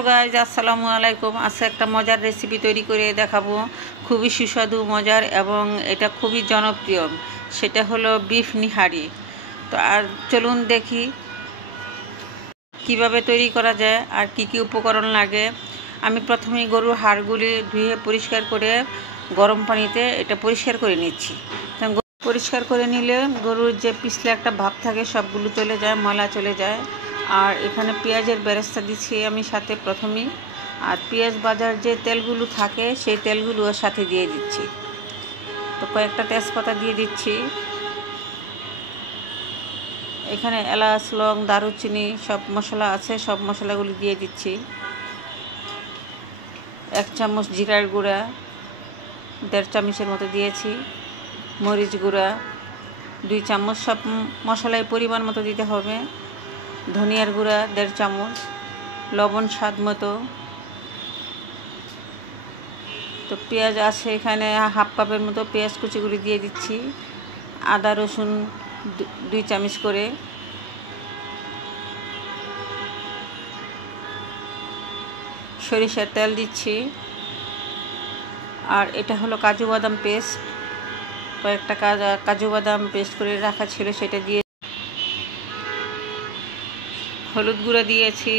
Hello guys, আসসালামু আলাইকুম। আজকে একটা মজার রেসিপি তৈরি করে দেখাবো, খুবই সুস্বাদু মজার এবং এটা খুবই জনপ্রিয়। সেটা হলো বিফ নিহারি। তো আর চলুন দেখি কিভাবে তৈরি করা যায় আর কি কি উপকরণ লাগে। আমি প্রথমেই গরুর হাড়গুলি ধুয়ে পরিষ্কার করে গরম পানিতে এটা পরিষ্কার করে নিচ্ছি। পরিষ্কার করে নিলে গরুর যে পিছলে একটা ভাব থাকে সবগুলো চলে যায়, ময়লা চলে যায়। আর এখানে পেঁয়াজের বেরেস্তা দিচ্ছি আমি সাথে প্রথমেই, আর পেঁয়াজ ভাজার যে তেলগুলো থাকে সেই তেলগুলো ওর সাথে দিয়ে দিচ্ছি। তো কয়েকটা তেজপাতা দিয়ে দিচ্ছি, এখানে এলাচ, লং, দারুচিনি সব মশলা আছে, সব মশলাগুলো দিয়ে দিচ্ছি। 1 চামচ জিরার গুঁড়া, 1.5 চামচের মতো দিয়েছি। মরিচ গুঁড়া 2 চামচ, সব মশলায় পরিমাণ মতো দিতে হবে। ধনিয়ার গুঁড়া 1.5 চামচ, লবণ স্বাদ মতো। তো পেঁয়াজ আছে এখানে হাফ কাপের মতো, পেঁয়াজ কুচিগুলি দিয়ে দিচ্ছি। আদা রসুন 2 চামচ করে। সরিষার তেল দিচ্ছি। আর এটা হলো কাজু বাদাম পেস্ট, কয়েকটা কাজু বাদাম পেস্ট করে রাখা ছিল সেটা দিয়ে। হলুদ গুঁড়া দিয়েছি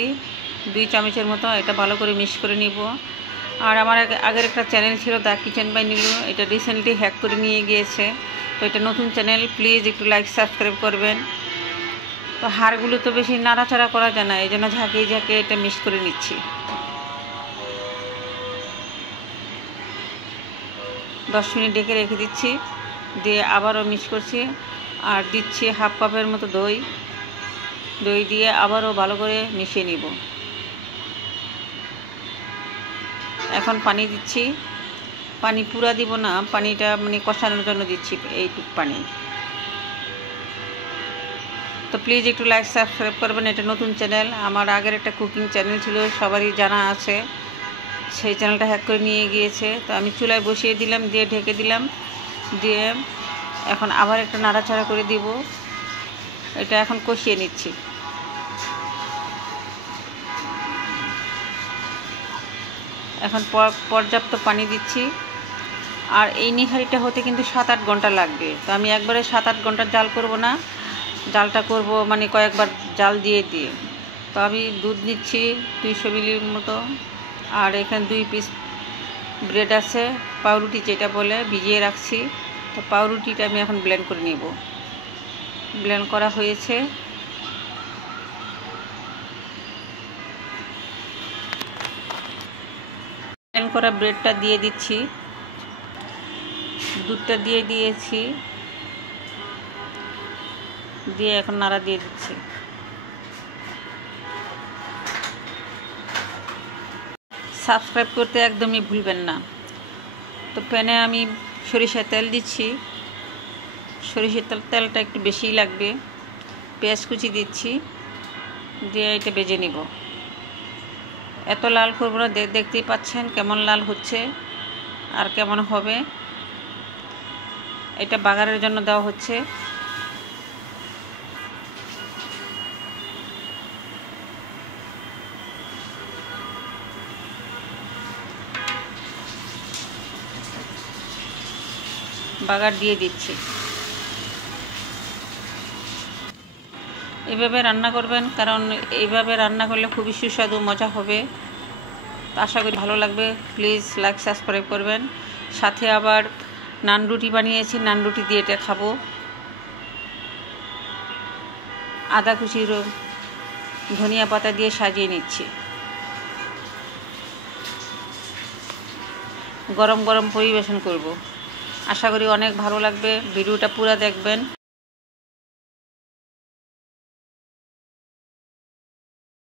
2 চামচের মতো, এটা ভালো করে মিক্স করে নিব। আর আমার আগের একটা চ্যানেল ছিল দ্য কিচেন বাই নীলু, এটা রিসেন্টলি হ্যাক করে নিয়ে গিয়েছে। তো এটা নতুন চ্যানেল, প্লিজ একটু লাইক সাবস্ক্রাইব করবেন। তো হাড়গুলো তো বেশি নাড়াচাড়া করা যায় না, এই জন্য ঝাঁকিয়ে ঝাঁকিয়ে এটা মিক্স করে নিচ্ছি। 10 মিনিট ঢেকে রেখে দিচ্ছি, দিয়ে আবারও মিক্স করছি। আর দিচ্ছি হাফ কাপের মতো দই দিয়ে আবারও ভালো করে মিশিয়ে নিব। এখন পানি দিচ্ছি, পানি পুরা দিব না, পানিটা মানে কষানোর জন্য দিচ্ছি এইটুক পানি। তো প্লিজ একটু লাইক সাবস্ক্রাইব করবেন, এটা নতুন চ্যানেল। আমার আগের একটা কুকিং চ্যানেল ছিল, সবারই জানা আছে, সেই চ্যানেলটা হ্যাক করে নিয়ে গিয়েছে। তো আমি চুলায় বসিয়ে দিলাম, দিয়ে ঢেকে দিলাম, দিয়ে এখন আবার একটা নাড়াচাড়া করে দিব। এটা এখন কষিয়ে নিচ্ছি। এখন পর্যাপ্ত পানি দিচ্ছি। আর এই নিহারিটা হতে কিন্তু 7-8 ঘন্টা লাগবে। তো আমি একবারে 7-8 ঘন্টার জাল করব না, জালটা করব মানে কয়েকবার জাল দিয়ে দিয়ে। তো আমি দুধ নিচ্ছি 200 মিলির মতো। আর এখানে 2 পিস ব্রেড আছে, পাউরুটি যেটা বলে, ভিজিয়ে রাখছি। তো পাউরুটিটা আমি এখন ব্লেন্ড করে নিব। ব্লেন্ড করা হয়েছে। ব্লেন্ড করা ব্রেডটা দিয়ে দিচ্ছি, দুধটা দিয়ে দিয়েছি, দিয়ে এখন নাড়া দিয়ে দিচ্ছি। সাবস্ক্রাইব করতে একদমই ভুলবেন না। তো প্যানে আমি সরিষার তেল দিচ্ছি, সরিষার তেলটা একটু বেশিই লাগবে। পেঁয়াজ কুচি দিচ্ছি, দিয়ে এটা ভেজে নিব। এত লাল করব না, দেখতেই পাচ্ছেন কেমন লাল হচ্ছে আর কেমন হবে। এটা বাগারের জন্য দেওয়া হচ্ছে। বাগার দিয়ে দিচ্ছি। এইভাবে রান্না করবেন, কারণ এইভাবে রান্না করলে খুবই সুস্বাদু মজা হবে। তো আশা করি ভালো লাগবে। প্লিজ লাইক সাবস্ক্রাইব করবেন। সাথে আবার নান রুটি বানিয়েছি, নান রুটি দিয়ে এটা খাবো। আদা কুচির ধনিয়া পাতা দিয়ে সাজিয়ে নিচ্ছি। গরম গরম পরিবেশন করব। আশা করি অনেক ভালো লাগবে। ভিডিওটা পুরো দেখবেন।